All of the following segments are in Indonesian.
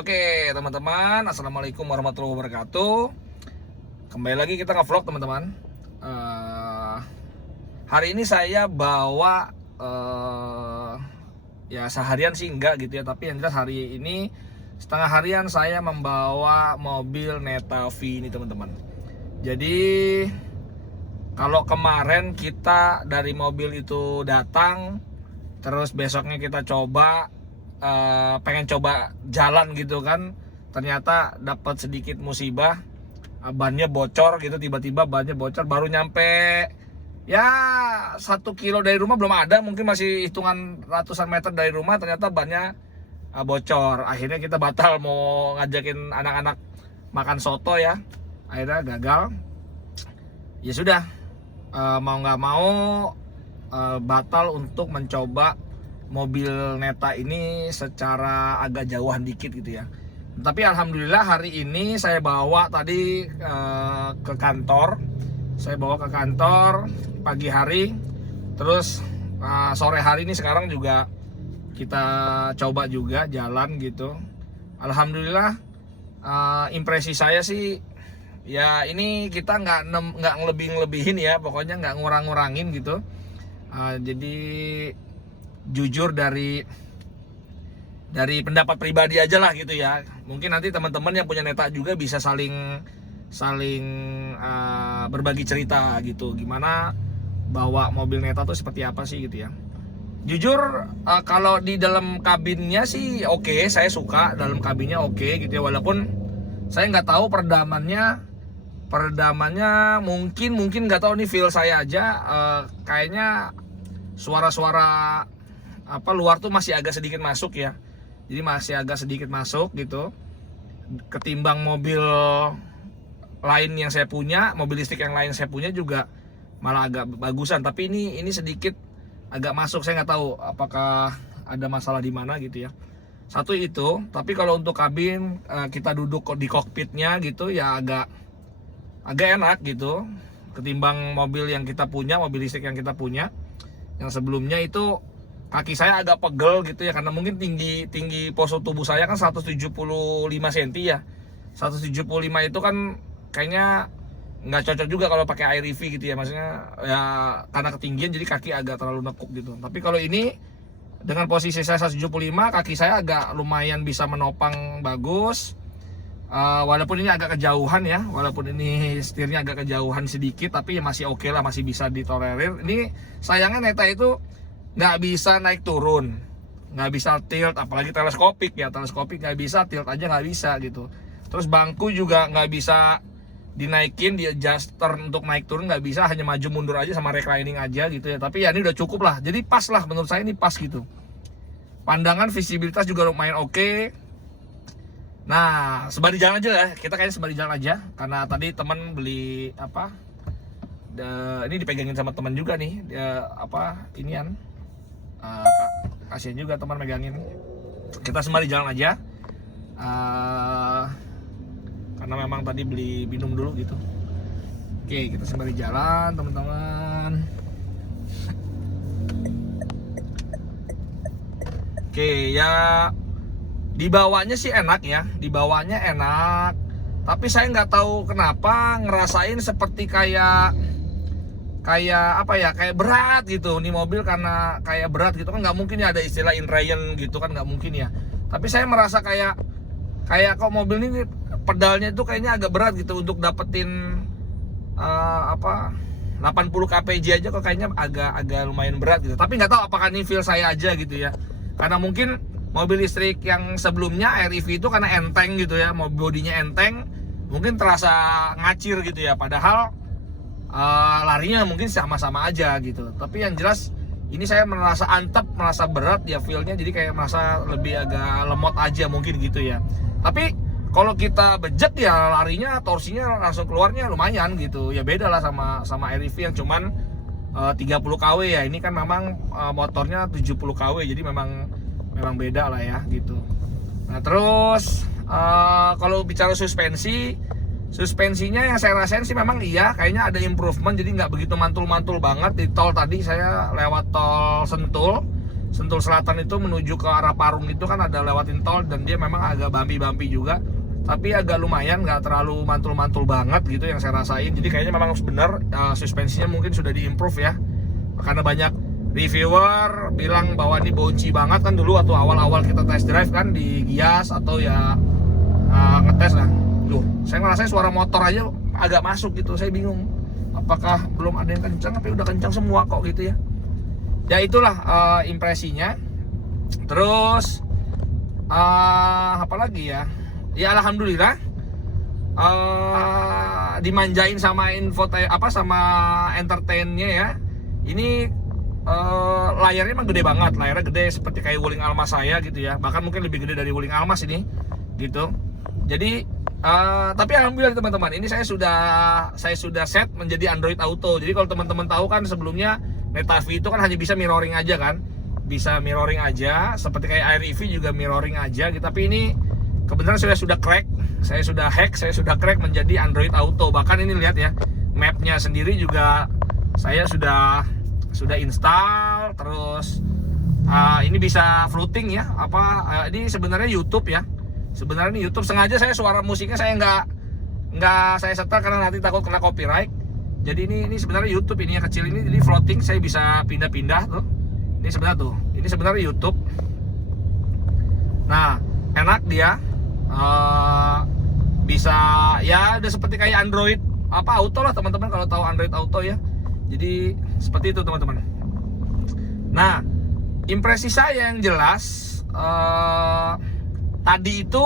Oke teman-teman, assalamualaikum warahmatullahi wabarakatuh. Kembali lagi kita nge-vlog teman-teman. Hari ini saya bawa ya seharian sih enggak gitu ya, tapi yang jelas hari ini setengah harian saya membawa mobil Neta-V ini teman-teman. Jadi kalau kemarin kita dari mobil itu datang, terus besoknya kita coba, pengen coba jalan gitu kan, ternyata dapat sedikit musibah, bannya bocor gitu, tiba-tiba bannya bocor baru nyampe ya 1 kilo dari rumah, belum ada, mungkin masih hitungan ratusan meter dari rumah, ternyata bannya bocor. Akhirnya kita batal mau ngajakin anak-anak makan soto ya, akhirnya gagal. Ya sudah, mau nggak mau batal untuk mencoba mobil Neta ini secara agak jauhan dikit gitu ya. Tapi alhamdulillah hari ini saya bawa tadi ke kantor. Saya bawa ke kantor pagi hari. Terus sore hari ini sekarang juga kita coba juga jalan gitu. Alhamdulillah, impresi saya sih ya ini kita nggak ngelebih-ngelebihin ya, pokoknya nggak ngurang-ngurangin gitu. Jadi jujur dari pendapat pribadi aja lah gitu ya. Mungkin nanti teman-teman yang punya Neta juga bisa saling berbagi cerita gitu, gimana bawa mobil Neta tuh seperti apa sih gitu ya. Jujur, kalau di dalam kabinnya sih oke, saya suka dalam kabinnya oke gitu ya, walaupun saya nggak tahu peredamannya mungkin nggak tahu, nih feel saya aja, kayaknya suara-suara luar tuh masih agak sedikit masuk ya. Jadi masih agak sedikit masuk gitu, ketimbang mobil lain yang saya punya, mobil listrik yang lain saya punya juga malah agak bagusan. Tapi ini sedikit agak masuk, saya nggak tahu apakah ada masalah di mana gitu ya. Satu itu, tapi kalau untuk kabin, kita duduk di kokpitnya gitu ya agak enak gitu, ketimbang mobil yang kita punya, mobil listrik yang kita punya. Yang sebelumnya itu kaki saya agak pegel gitu ya, karena mungkin tinggi postur tubuh saya kan 175 cm ya. 175 itu kan kayaknya nggak cocok juga kalau pakai Air-EV gitu ya, maksudnya ya karena ketinggian jadi kaki agak terlalu nekuk gitu. Tapi kalau ini dengan posisi saya 175, kaki saya agak lumayan bisa menopang bagus. Walaupun ini agak kejauhan ya, walaupun ini setirnya agak kejauhan sedikit, tapi ya masih oke lah, masih bisa ditolerir. Ini sayangnya Neta itu nggak bisa naik turun, nggak bisa tilt, apalagi teleskopik ya, teleskopik nggak bisa, tilt aja nggak bisa gitu. Terus bangku juga nggak bisa dinaikin, di adjuster untuk naik turun nggak bisa, hanya maju mundur aja sama reclining aja gitu ya. Tapi ya ini udah cukup lah, jadi pas lah, menurut saya ini pas gitu. Pandangan visibilitas juga lumayan oke. Nah, sembari jalan aja ya, kita kayaknya sembari jalan aja, karena tadi teman beli ini dipegangin sama teman juga nih, inian, kasihan juga teman megangin. Kita sembari jalan aja, karena memang tadi beli minum dulu gitu. Oke, kita sembari jalan teman-teman. Oke ya, dibawanya sih enak ya, dibawanya enak. Tapi saya nggak tahu kenapa ngerasain seperti kayak apa ya, kayak berat gitu nih mobil, karena kayak berat gitu kan, nggak mungkin ya ada istilah inrayan gitu kan, nggak mungkin ya. Tapi saya merasa kayak kok mobil ini pedalnya itu kayaknya agak berat gitu untuk dapetin 80 kpj aja, kok kayaknya agak lumayan berat gitu. Tapi nggak tahu apakah ini feel saya aja gitu ya, karena mungkin mobil listrik yang sebelumnya Air-EV itu karena enteng gitu ya, mobil bodinya enteng, mungkin terasa ngacir gitu ya, padahal larinya mungkin sama-sama aja gitu. Tapi yang jelas ini saya merasa antep, merasa berat ya feelnya, jadi kayak merasa lebih agak lemot aja mungkin gitu ya. Tapi kalau kita bejek ya larinya, torsinya langsung keluarnya lumayan gitu ya, beda lah sama Air-EV yang cuman 30 kW ya. Ini kan memang motornya 70 kW, jadi memang beda lah ya gitu. Nah terus kalau bicara suspensinya yang saya rasain sih memang iya, kayaknya ada improvement, jadi nggak begitu mantul-mantul banget. Di tol tadi saya lewat tol Sentul, Sentul Selatan itu menuju ke arah Parung itu kan ada lewatin tol, dan dia memang agak bumpy juga, tapi agak lumayan, nggak terlalu mantul-mantul banget gitu yang saya rasain. Jadi kayaknya memang benar suspensinya mungkin sudah diimprove ya, karena banyak reviewer bilang bahwa ini bouncy banget kan dulu waktu awal-awal kita test drive kan di Gias atau ya ngetes lah. Loh, saya ngerasain suara motor aja agak masuk gitu, saya bingung apakah belum ada yang kencang, tapi udah kencang semua kok gitu ya. Ya itulah impresinya. Terus apa lagi ya? Ya alhamdulillah dimanjain sama sama entertainnya ya. Ini layarnya emang gede banget, layarnya gede seperti kayak Wuling Almas saya gitu ya. Bahkan mungkin lebih gede dari Wuling Almas ini gitu. Jadi tapi alhamdulillah teman-teman, ini saya sudah set menjadi Android Auto. Jadi kalau teman-teman tahu kan sebelumnya Netavi itu kan hanya bisa mirroring aja kan, bisa mirroring aja, seperti kayak Air EV juga mirroring aja gitu. Tapi ini kebetulan saya sudah crack menjadi Android Auto. Bahkan ini lihat ya, mapnya sendiri juga saya sudah install. Terus ini bisa floating ya, ini sebenarnya YouTube ya. Sebenarnya ini YouTube, sengaja saya suara musiknya saya nggak saya setel karena nanti takut kena copyright. Jadi ini sebenarnya YouTube, ini yang kecil ini, jadi floating, saya bisa pindah-pindah tuh. Ini sebenarnya YouTube. Nah, enak dia. Bisa ya udah seperti kayak Android Auto lah teman-teman, kalau tahu Android Auto ya. Jadi seperti itu teman-teman. Nah, impresi saya yang jelas tadi itu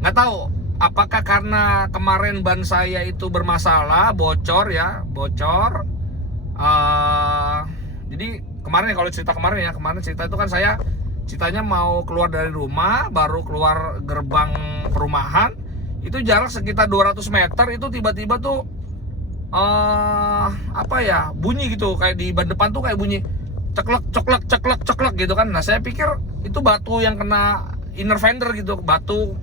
nggak tahu apakah karena kemarin ban saya itu bermasalah, bocor. Jadi kemarin ya, kalau kemarin cerita itu kan saya ceritanya mau keluar dari rumah, baru keluar gerbang perumahan, itu jarak sekitar 200 meter itu tiba-tiba tuh bunyi gitu, kayak di ban depan tuh kayak bunyi ceklek gitu kan. Nah saya pikir itu batu yang kena inner fender gitu, batu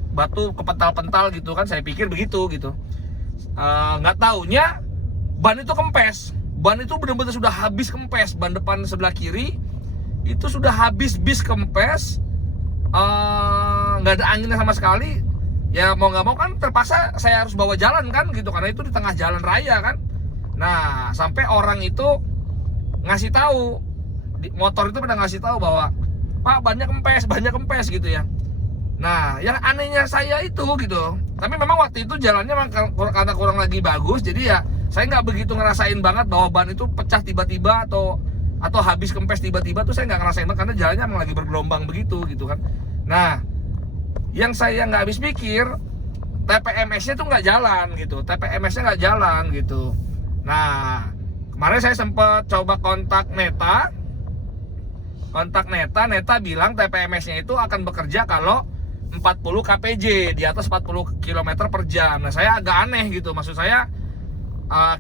kepental-pental gitu kan, saya pikir begitu gitu. Nggak taunya ban itu kempes, ban itu benar-benar sudah habis kempes, ban depan sebelah kiri itu sudah habis kempes, nggak ada anginnya sama sekali. Ya mau nggak mau kan terpaksa saya harus bawa jalan kan gitu, karena itu di tengah jalan raya kan. Nah sampai orang itu ngasih tahu, motor itu pada ngasih tahu bahwa Pak, banyak kempes gitu ya. Nah yang anehnya saya itu gitu, tapi memang waktu itu jalannya karena kurang lagi bagus, jadi ya saya nggak begitu ngerasain banget bahwa ban itu pecah tiba-tiba atau habis kempes tiba-tiba tuh saya nggak ngerasain banget, karena jalannya emang lagi bergelombang begitu gitu kan. Nah yang saya nggak habis pikir, TPMS-nya tuh nggak jalan gitu. Nah kemarin saya sempat coba kontak Neta bilang TPMS-nya itu akan bekerja kalau 40 kpj, di atas 40 km per jam. Nah saya agak aneh gitu, maksud saya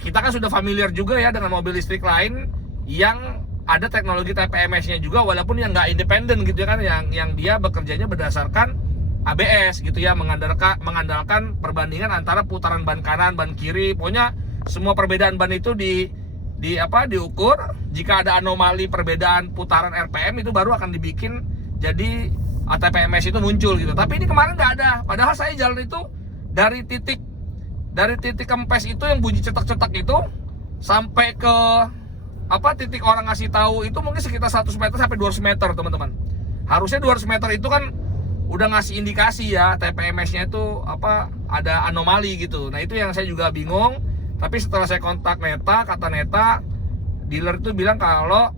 kita kan sudah familiar juga ya dengan mobil listrik lain yang ada teknologi TPMS-nya juga, walaupun yang nggak independen gitu ya kan, yang dia bekerjanya berdasarkan ABS gitu ya, mengandalkan perbandingan antara putaran ban kanan, ban kiri, pokoknya semua perbedaan ban itu diukur. Jika ada anomali perbedaan putaran RPM itu baru akan dibikin jadi TPMS itu muncul gitu. Tapi ini kemarin nggak ada, padahal saya jalan itu dari titik kempes itu yang bunyi cetak-cetak itu sampai ke titik orang ngasih tahu itu mungkin sekitar 100 meter sampai 200 meter teman-teman. Harusnya 200 meter itu kan udah ngasih indikasi ya TPMS-nya itu ada anomali gitu. Nah itu yang saya juga bingung. Tapi setelah saya kontak Neta, kata Neta, dealer itu bilang kalau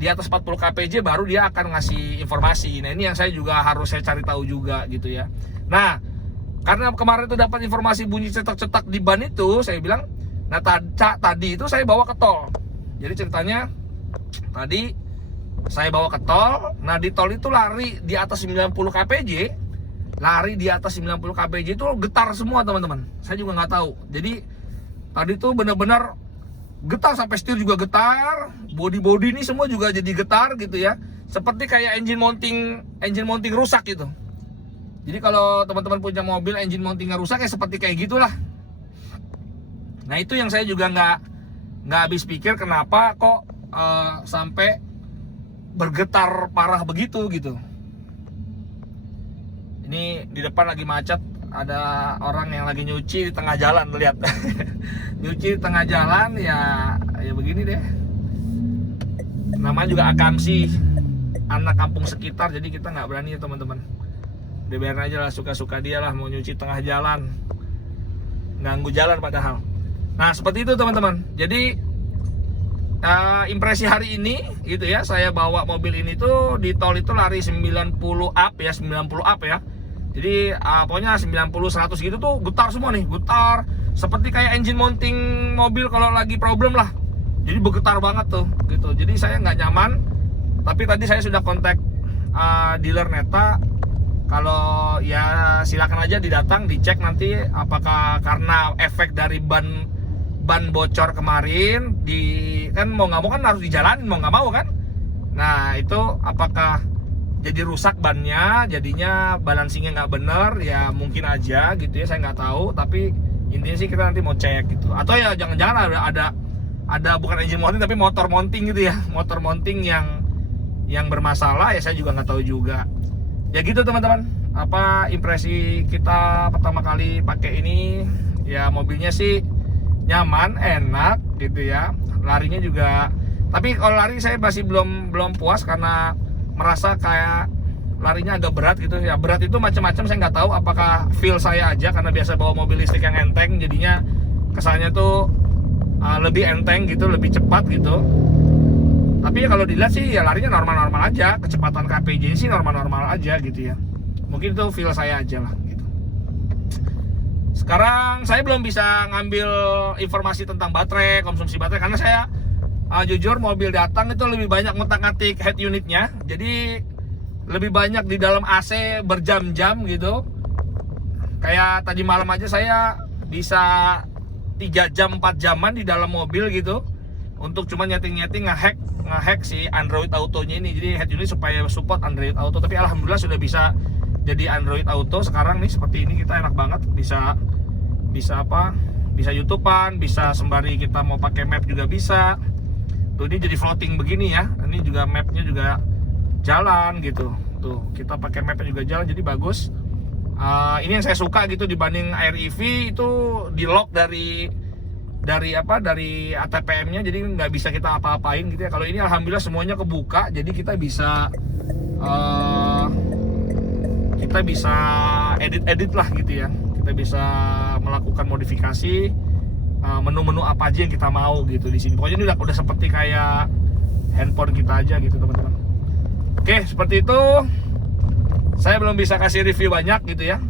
di atas 40 kpj baru dia akan ngasih informasi. Nah ini yang saya juga harus saya cari tahu juga gitu ya. Nah karena kemarin itu dapat informasi bunyi cetak-cetak di ban itu, saya bilang, nah tadi itu saya bawa ke tol. Jadi ceritanya tadi saya bawa ke tol. Nah di tol itu lari di atas 90 kpj, itu getar semua teman-teman. Saya juga nggak tahu. Jadi tadi tuh benar-benar getar, sampai setir juga getar, body ini semua juga jadi getar gitu ya, seperti kayak engine mounting rusak gitu. Jadi kalau teman-teman punya mobil engine mountingnya rusak ya seperti kayak gitulah. Nah itu yang saya juga nggak habis pikir, kenapa kok sampai bergetar parah begitu gitu. Ini di depan lagi macet, ada orang yang lagi nyuci di tengah jalan, lihat. Nyuci di tengah jalan, ya begini deh. Namanya juga akamsi, anak kampung sekitar, jadi kita nggak berani ya teman-teman. Biarin aja lah, suka-suka dia lah, mau nyuci tengah jalan, ganggu jalan padahal. Nah seperti itu teman-teman. Jadi impresi hari ini gitu ya, saya bawa mobil ini tuh di tol itu lari 90 up ya, 90 up ya. Jadi pokoknya 90-100 gitu tuh getar semua nih, getar seperti kayak engine mounting mobil kalau lagi problem lah. Jadi bergetar banget tuh gitu. Jadi saya nggak nyaman. Tapi tadi saya sudah kontak dealer Neta. Kalau ya silakan aja didatang, dicek nanti apakah karena efek dari ban bocor kemarin, kan mau nggak mau kan harus dijalanin, mau nggak mau kan. Nah itu apakah jadi rusak bannya, jadinya balancingnya nggak bener, ya mungkin aja gitu ya, saya nggak tahu. Tapi intinya sih kita nanti mau cek gitu. Atau ya jangan-jangan ada bukan engine mounting tapi motor mounting gitu ya, motor mounting yang bermasalah, ya saya juga nggak tahu juga. Ya gitu teman-teman, apa impresi kita pertama kali pakai ini. Ya mobilnya sih nyaman, enak gitu ya, larinya juga. Tapi kalau lari saya masih belum puas karena merasa kayak larinya agak berat gitu ya. Berat itu macam-macam, saya nggak tahu apakah feel saya aja karena biasa bawa mobil listrik yang enteng, jadinya kesannya tuh lebih enteng gitu, lebih cepat gitu. Tapi ya kalau dilihat sih ya larinya normal-normal aja, kecepatan KPJ sih normal-normal aja gitu ya. Mungkin itu feel saya aja lah gitu. Sekarang saya belum bisa ngambil informasi tentang baterai, konsumsi baterai, karena saya jujur mobil datang itu lebih banyak ngutak-ngatik head unitnya. Jadi lebih banyak di dalam AC berjam-jam gitu. Kayak tadi malam aja saya bisa 3 jam 4 jaman di dalam mobil gitu, untuk cuma nyeting-nyeting ngehack si Android Autonya ini. Jadi head unit supaya support Android Auto. Tapi alhamdulillah sudah bisa jadi Android Auto sekarang nih, seperti ini kita enak banget, bisa YouTubean, bisa sembari kita mau pakai map juga bisa. Tuh ini jadi floating begini ya, ini juga mapnya juga jalan gitu. Tuh kita pakai mapnya juga jalan, jadi bagus. Ini yang saya suka gitu dibanding Air EV itu di lock dari ATPM-nya, jadi nggak bisa kita apa-apain gitu ya. Kalau ini alhamdulillah semuanya kebuka, jadi kita bisa edit lah gitu ya. Kita bisa melakukan modifikasi menu-menu apa aja yang kita mau gitu di sini. Pokoknya ini udah seperti kayak handphone kita aja gitu teman-teman. Oke, seperti itu. Saya belum bisa kasih review banyak gitu ya.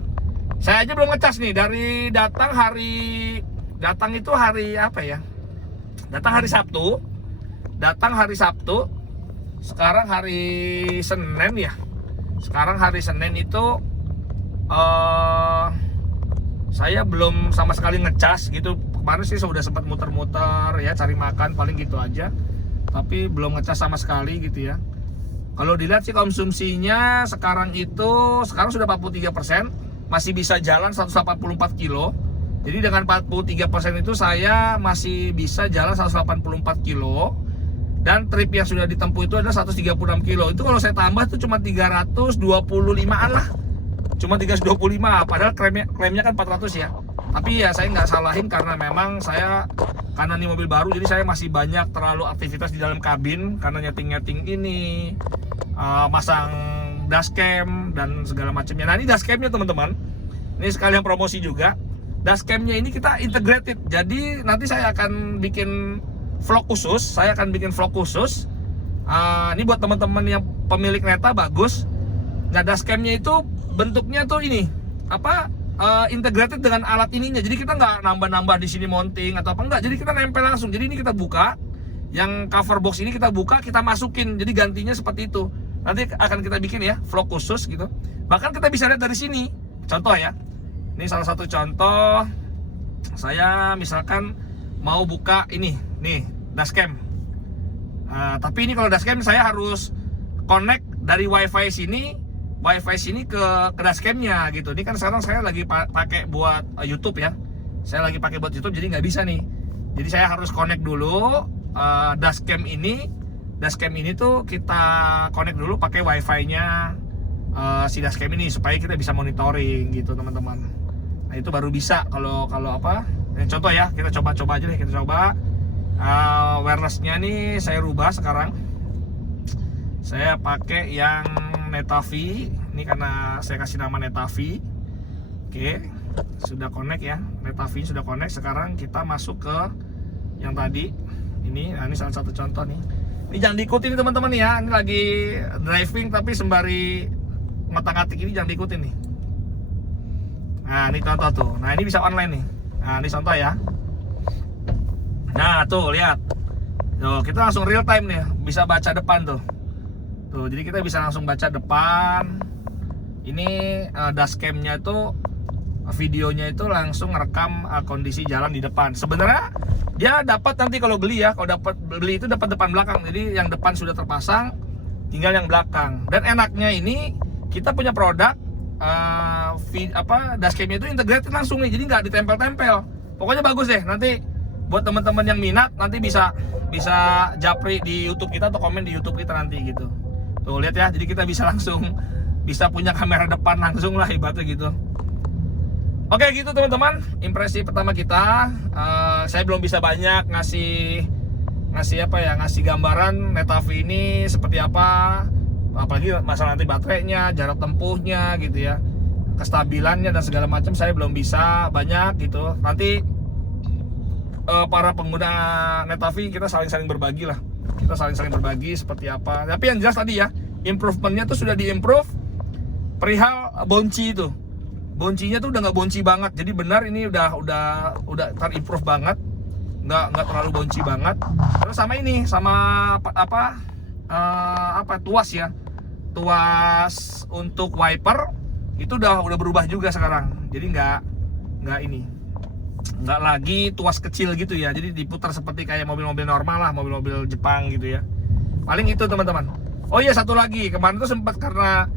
Saya aja belum ngecas nih dari datang itu hari apa ya? Datang hari Sabtu. Sekarang hari Senin ya. Sekarang hari Senin itu saya belum sama sekali ngecas gitu. Kemarin sih sudah sempat muter-muter ya, cari makan paling gitu aja. Tapi belum ngecas sama sekali gitu ya. Kalau dilihat sih konsumsinya sekarang sudah 43%, masih bisa jalan 184 kilo. Jadi dengan 43% itu saya masih bisa jalan 184 kilo. Dan trip yang sudah ditempuh itu adalah 136 kilo. Itu kalau saya tambah itu cuma 325an lah. Cuma 325, padahal klaimnya kan 400 ya. Tapi ya saya nggak salahin karena memang karena ini mobil baru, jadi saya masih banyak terlalu aktivitas di dalam kabin karena nyeting-nyeting ini, masang dashcam dan segala macamnya. Nah ini dashcamnya teman-teman, ini sekalian promosi juga. Dashcamnya ini kita integrated, jadi nanti saya akan bikin vlog khusus. Ini buat teman-teman yang pemilik Neta bagus. Nah dashcamnya itu bentuknya tuh ini integrated dengan alat ininya. Jadi kita nggak nambah-nambah di sini mounting atau apa enggak. Jadi kita nempel langsung. Jadi ini kita buka, yang cover box ini kita buka, kita masukin. Jadi gantinya seperti itu. Nanti akan kita bikin ya vlog khusus gitu. Bahkan kita bisa lihat dari sini. Contoh ya. Ini salah satu contoh. Saya misalkan mau buka ini, nih dashcam. Tapi ini kalau dashcam saya harus connect dari wifi sini ke dashcamnya gitu. Ini kan sekarang saya lagi pakai buat YouTube ya. Saya lagi pakai buat YouTube, jadi nggak bisa nih. Jadi saya harus connect dulu dashcam ini dashcam ini tuh kita connect dulu pakai wifi-nya si dashcam ini supaya kita bisa monitoring gitu teman-teman. Nah itu baru bisa kalau apa? Ini contoh ya, kita coba aja deh, kita coba wireless-nya nih saya rubah sekarang. Saya pakai yang Netavi, ini karena saya kasih nama Netavi. Oke, sudah connect ya, Netavi sudah connect. Sekarang kita masuk ke yang tadi. Nah ini salah satu contoh nih. Ini jangan diikutin nih teman-teman ya. Ini lagi driving tapi sembari ngotak-ngatik, ini jangan diikutin nih. Nah ini contoh tuh. Nah ini bisa online nih. Nah ini contoh ya. Nah tuh lihat. Tuh kita langsung real time nih, bisa baca depan tuh. Tuh, jadi kita bisa langsung baca depan. Ini dashcam-nya itu videonya itu langsung ngerekam kondisi jalan di depan. Sebenarnya dia dapat nanti kalau beli ya, kalau dapat beli itu dapat depan belakang. Jadi yang depan sudah terpasang, tinggal yang belakang. Dan enaknya ini kita punya produk dashcam-nya itu integrated langsung nih, jadi nggak ditempel-tempel. Pokoknya bagus deh. Nanti buat teman-teman yang minat nanti bisa japri di YouTube kita atau komen di YouTube kita nanti gitu. Tuh lihat ya, jadi kita bisa langsung bisa punya kamera depan langsung lah ibaratnya gitu. Oke gitu teman-teman, impresi pertama kita. Saya belum bisa banyak ngasih gambaran Netavi ini seperti apa, apalagi masalah nanti baterainya, jarak tempuhnya gitu ya, kestabilannya dan segala macam saya belum bisa banyak gitu. Nanti para pengguna Netavi kita saling berbagi lah. Kita saling berbagi seperti apa. Tapi yang jelas tadi ya, improvementnya tuh sudah diimprove perihal bonci itu. Boncinya tuh udah nggak bonci banget. Jadi benar ini udah terimprove banget. Nggak terlalu bonci banget. Terus sama ini, sama tuas ya. Tuas untuk wiper itu udah berubah juga sekarang. Jadi nggak lagi tuas kecil gitu ya, jadi diputar seperti kayak mobil-mobil normal lah, mobil-mobil Jepang gitu ya. Paling itu teman-teman. Oh iya, satu lagi, kemarin tuh sempat karena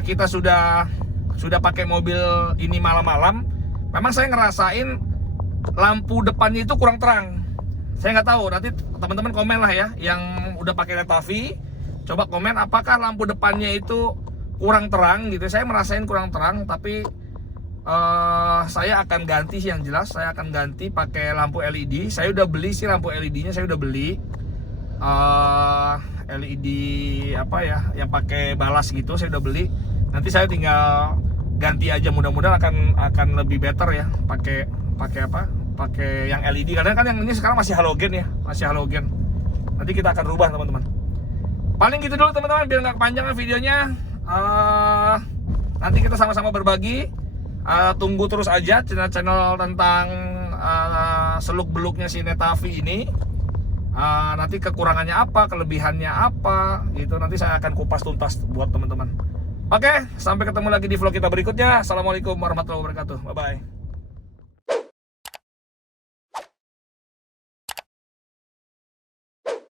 kita sudah pakai mobil ini malam-malam, memang saya ngerasain lampu depannya itu kurang terang. Saya nggak tahu, nanti teman-teman komen lah ya yang udah pakai Netavi, coba komen apakah lampu depannya itu kurang terang gitu. Saya merasain kurang terang, tapi saya akan ganti sih, yang jelas saya akan ganti pakai lampu LED. Saya udah beli sih lampu LED-nya, saya udah beli LED apa ya, yang pakai balas gitu, saya udah beli. Nanti saya tinggal ganti aja, mudah-mudahan akan lebih better ya, pakai yang LED. Karena kan yang ini sekarang masih halogen ya, masih halogen. Nanti kita akan rubah teman-teman. Paling gitu dulu teman-teman, biar nggak kepanjangan videonya. Nanti kita sama-sama berbagi. Tunggu terus aja channel tentang seluk-beluknya si Netavi ini. Nanti kekurangannya apa, kelebihannya apa gitu, nanti saya akan kupas tuntas buat teman-teman. Oke, sampai ketemu lagi di vlog kita berikutnya. Assalamualaikum warahmatullahi wabarakatuh. Bye bye.